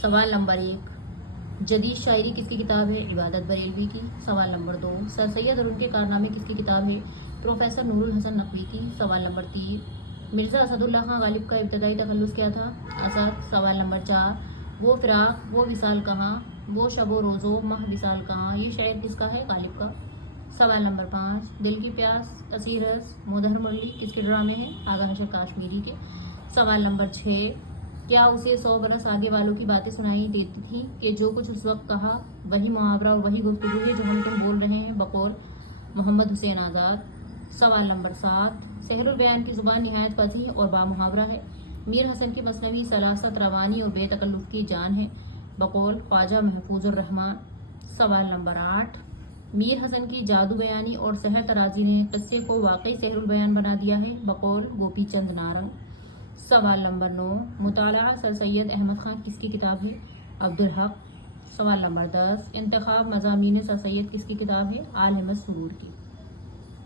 سوال نمبر 1، جدید شاعری کس کی کتاب ہے؟ عبادت بریلوی کی۔ سوال نمبر 2، سر سید اور ان کے کارنامے کس کی کتاب ہے؟ پروفیسر نور الحسن نقوی کی۔ سوال نمبر 3، مرزا اسد اللہ خان غالب کا ابتدائی تخلص کیا تھا؟ اسد۔ سوال نمبر 4، وہ فراق وہ وصال کہاں، وہ شب و روز و مہ وصال کہاں، یہ شعر کس کا ہے؟ غالب کا۔ سوال نمبر 5، دل کی پیاس اسیرس مدھر مرلی کس کے ڈرامے ہیں؟ آغا حشر کاشمیری کے۔ سوال نمبر 6، کیا اسے 100 برس آگے والوں کی باتیں سنائی دیتی تھیں کہ جو کچھ اس وقت کہا وہی محاورہ اور وہی گفتگو ہے جو ہم تم بول رہے ہیں، بقول محمد حسین آزاد۔ سوال نمبر 7، سحر البیان کی زبان نہایت فصیح اور بامحاورہ ہے، میر حسن کی مثنوی سلاست روانی اور بے تکلف کی جان ہے، بقول خواجہ محفوظ الرحمن۔ سوال نمبر 8، میر حسن کی جادو بیانی اور سحر ترازی نے قصے کو واقعی سحر البیان بنا دیا ہے، بقول گوپی چند نارنگ۔ سوال نمبر 9، مطالعہ سر سید احمد خان کس کی کتاب ہے؟ عبدالحق۔ سوال نمبر 10، انتخاب مضامین سر سید کس کی کتاب ہے؟ آل احمد سرور کی۔